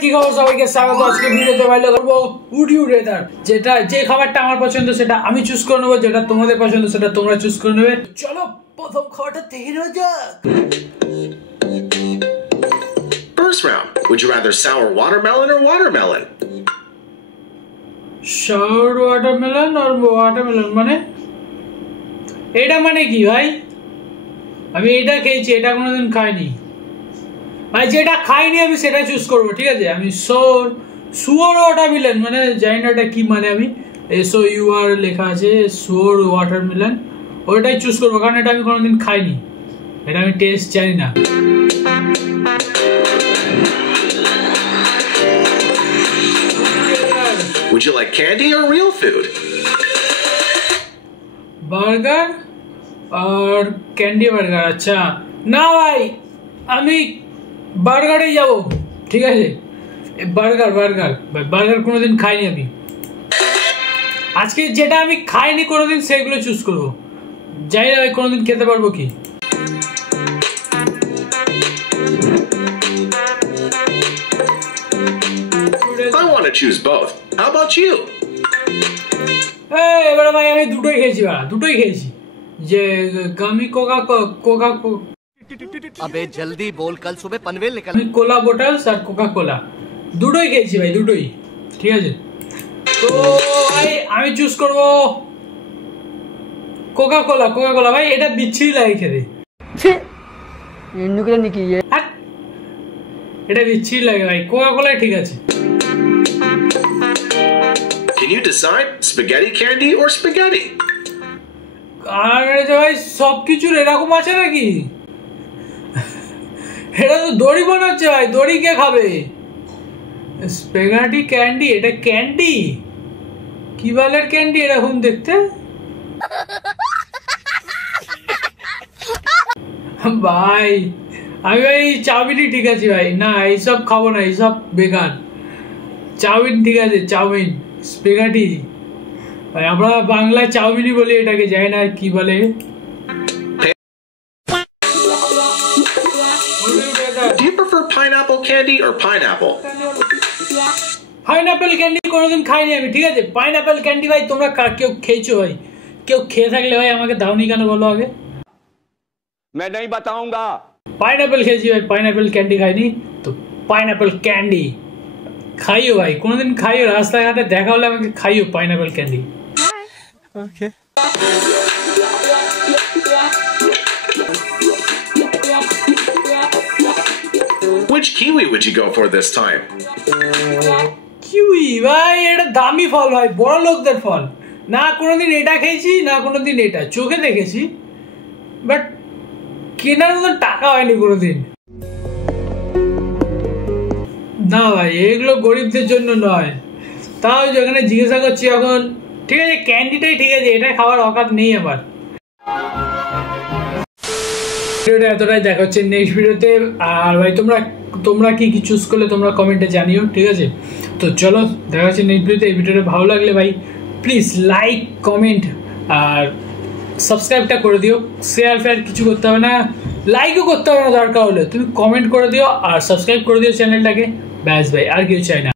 কি খবর সবাইকে স্বাগত আজকে ভিডিওতে বাইরে করব উড ইউ রেদার যেটা যে খাবারটা আমার পছন্দ সেটা আমি চুজ করে নেব যেটা তোমাদের পছন্দ সেটা তোমরা চুজ করে নেবে চলো প্রথম খাবারটা দেখে নেওয়া যাক First round, would you rather sour watermelon or watermelon? Sour watermelon or watermelon মানে এটা মানে কি ভাই আমি এটা খেয়েছি এটা কোনোদিন খাইনি ভাই যেটা খাইনি আমি সেটা চুজ করব ঠিক আছে আমি সুয়ার ওয়াটারমেলন মানে জানি না এটা কি মানে আমি SOUR লেখা আছে সুয়ার ওয়াটারমেলন ওইটাই চুজ করব কারণ এটা আমি কোনোদিন খাইনি এটা আমি টেস্ট জানি না Would you like candy or real food? Burger or candy burger अच्छा ना भाई আমি বার্গারে যাব ঠিক আছে বার্গার কোনোদিন খাইনি আমি আজকে যেটা আমি খাইনি কোনোদিন সেগুলো চুজ করব জানি না কোনোদিন খেতে পারবো কি I want to choose both. How about you? এবারে ভাই আমি দুটোই খেয়েছি যে গামি কোকা अबे जल्दी बोल कल सुबह पनवेल निकल कोला बोटल्स और कोका कोला দুটোই খেয়েছি ভাই দুটোই ঠিক আছে তো ভাই আমি চুজ করব কোকা কোলা ভাই এটা বিচ্ছিরি লাগে খেতে নুকরা নাকি এটা বিচ্ছিরি লাগে ভাই কোকা কোলাই ঠিক আছে Can you decide spaghetti candy or spaghetti? আরে ভাই সবকিছুর এরকম আছে নাকি এটা তো দড়ি বানাচ্ছে ভাই দড়ি কে খাবে স্প্যাগেটি ক্যান্ডি এটা ক্যান্ডি কি বালের ক্যান্ডি এরকম দেখতে ভাই আমি ভাই চাউমিনই ঠিক আছে ভাই না এইসব খাবো না এইসব বেকার চাউমিন ঠিক আছে চাউমিন স্প্যাগেটি ভাই আমরা বাংলায় চাউমিনই বলি এটাকে জানি না কি বলে Do you prefer pineapple candy or pineapple? Pineapple candy কোনোদিন খাইনি আমি ঠিক আছে পাইনাপল ক্যান্ডি ভাই তোমরা কেউ খেয়েছো ভাই কেউ খেয়ে থাকলে ভাই আমাকে দাওনি কেন বলো আগে मैं नहीं बताऊंगा পাইনাপল খেয়েছি ভাই পাইনাপল ক্যান্ডি খাইনি তো পাইনাপল ক্যান্ডি খাইও ভাই কোনোদিন খাইও রাস্তাঘাটে দেখা হলে আমাকে খাইও pineapple candy okay Which kiwi would you go for this time? Kiwi ভাই এটা দামি ফল ভাই বড় লোকদের ফল না কোনোদিন এটা খেয়েছি না কোনোদিন এটা চোখে দেখেছি বাট কেনার মতন টাকা হয়নি কোনোদিন না ভাই এগুলো গরিবদের জন্য নয় তাও যেখানে জিজ্ঞাসা করছি এখন ঠিক আছে ক্যান্ডিটাই ঠিক আছে এটা খাওয়ার অকাত নেই আমার ভিডিওটা এতটাই দেখা হচ্ছে নেক্সট ভিডিওতে আর ভাই তোমরা কি চুজ করলে তোমরা কমেন্টে জানিও ঠিক আছে তো চলো দেখা হচ্ছে নেক্সট ভিডিওতে এই ভিডিওটা ভালো লাগলে ভাই প্লিজ লাইক কমেন্ট আর সাবস্ক্রাইবটা করে দিও শেয়ার কিছু করতে হবে না লাইকও করতে হবে না দরকার হলে তুমি কমেন্ট করে দিও আর সাবস্ক্রাইব করে দিও চ্যানেলটাকে ব্যাস ভাই আর কিছু চাই না